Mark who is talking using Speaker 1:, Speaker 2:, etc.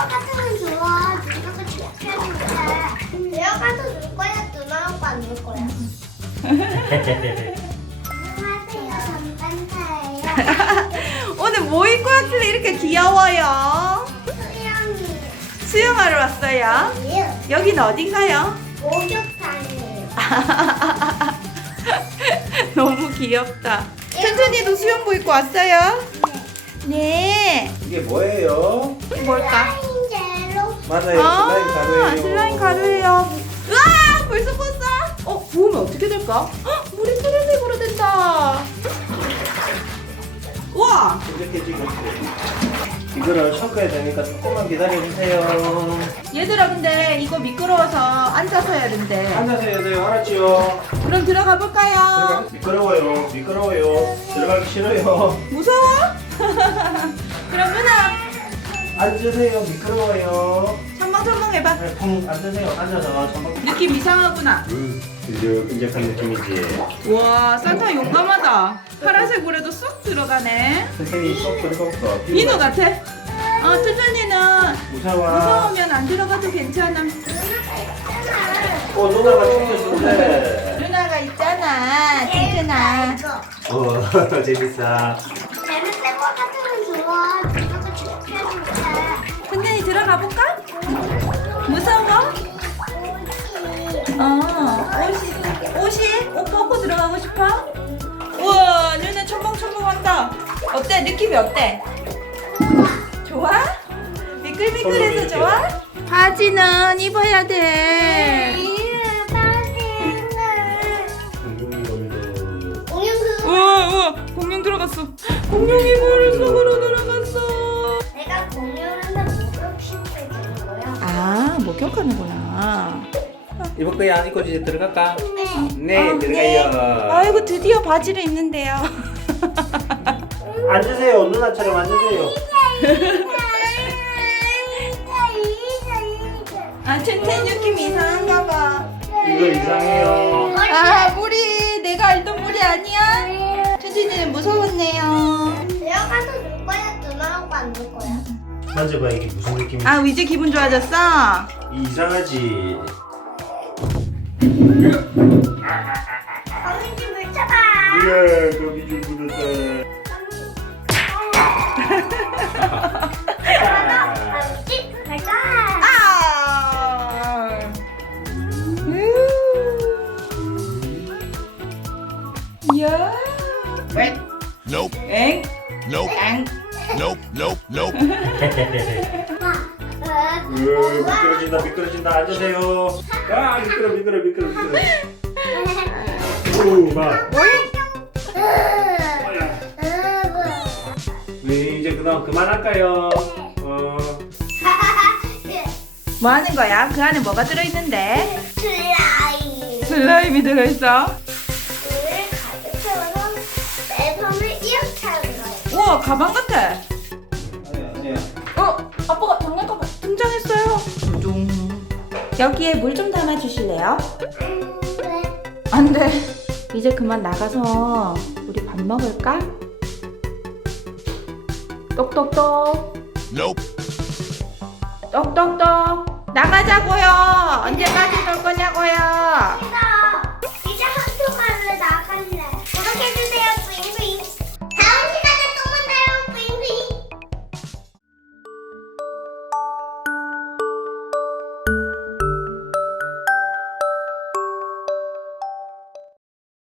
Speaker 1: 같으면 좋아. 누나가 좋겠는데. 내가 가서 놀 거야? 누나하고 안 놀 거야? 안녕하세요. 전반타예요.
Speaker 2: 오늘 뭐 입고 왔길래 이렇게 귀여워요?
Speaker 1: 수영이.
Speaker 2: 수영하러 왔어요. 여긴 어딘가요?
Speaker 1: 목욕탕이에요.
Speaker 2: 너무 귀엽다. 천천히도 수영복 입고 왔어요? 네.
Speaker 3: 이게 뭐예요?
Speaker 2: 뭘까?
Speaker 1: 슬라임젤로.
Speaker 3: 맞아요. 슬라임 가루예요.
Speaker 2: 슬라임 가루예요. 으아! 벌써 껐어? 부으면 어떻게 될까? 헉, 물이 푸른색으로 된다. 우와!
Speaker 3: 이렇게 지금 이거를 섞어야 되니까 조금만 기다려주세요.
Speaker 2: 얘들아, 근데 이거 미끄러워서 앉아서 해야 된대.
Speaker 3: 앉아서 해야 돼요. 알았지요?
Speaker 2: 그럼 들어가 볼까요?
Speaker 3: 미끄러워요. 미끄러워요. 들어가기 싫어요.
Speaker 2: 무서워? 그럼 누나
Speaker 3: 앉으세요. 미끄러워요.
Speaker 2: 첨벙첨벙 해봐.
Speaker 3: 네, 쿵 앉으세요. 앉아서 전방.
Speaker 2: 느낌 이상하구나.
Speaker 3: 끈적끈적한 느낌이지.
Speaker 2: 와, 산타 용감하다. 파란색 물에도 쏙 들어가네.
Speaker 3: 선생님이 쏙 들어갔어.
Speaker 2: 민호 같아. 투준이는
Speaker 3: 무서워.
Speaker 2: 무서우면 안 들어가도 괜찮아.
Speaker 3: 누나가 챙겨준대.
Speaker 2: 누나가 있잖아, 투준아.
Speaker 3: 재밌어.
Speaker 1: 재밌을 것 같으면 좋아. 누나가 좋겠는데.
Speaker 2: 투준이 들어가 볼까? 무서워? 옷 벗고 들어가고 싶어? 우와, 누나 첨벙첨벙한다. 어때? 느낌이 어때? 좋아? 미끌미끌해서 좋아? 바지는 입어야 돼. 우와, 공룡 들어갔어. 공룡이 물 속으로 들어갔어.
Speaker 1: 내가 공연한다 목욕시켜주는 거야.
Speaker 2: 아, 목욕하는구나.
Speaker 3: 입을 거야? 안 입고 이제 들어갈까? 네,
Speaker 2: 네.
Speaker 3: 들어가요.
Speaker 2: 아이고, 드디어 바지를 입는데요.
Speaker 3: 앉으세요. 누나처럼 앉으세요.
Speaker 2: 아, 튼튼 느낌 이상한가 봐.
Speaker 3: 이거 이상해요.
Speaker 2: 아, 물이 내가 알던 물이 아니야? 튼튼이는 무서웠네요.
Speaker 1: 내가 가서 놀 거야? 누나하고 안 놀 거야?
Speaker 3: 만져봐, 이게 무슨 느낌이야?
Speaker 2: 아, 이제 기분 좋아졌어?
Speaker 3: 이상하지.
Speaker 1: 거미줄 물 쳐봐.
Speaker 3: 예, 거미줄 묻었다.
Speaker 1: 거미줄 가자.
Speaker 2: 아! 이야.
Speaker 4: Nope,
Speaker 2: 엥?
Speaker 4: nope,
Speaker 2: 엥?
Speaker 4: nope, nope, nope.
Speaker 3: 미끄러진다, 미끄러진다. 앉으세요. 아, 미끄러. 오, 막. 우리 이제 그만할까요?
Speaker 2: 뭐 하는 거야? 그 안에 뭐가 들어있는데?
Speaker 1: 슬라임.
Speaker 2: 슬라임이 들어있어.
Speaker 1: 물을 가득 채워서 매점을 이렇게 하는 거야.
Speaker 2: 우와, 가방 같아.
Speaker 3: 아니야.
Speaker 2: 아빠가 장난감 등장했어요. 둥. 여기에 물 좀 담아 주실래요?
Speaker 1: 네.
Speaker 2: 안 돼. 이제 그만 나가서 우리 밥 먹을까? 똑똑똑.
Speaker 4: Nope.
Speaker 2: 똑똑똑. 나가자고요. 언제까지 놀 거냐고요.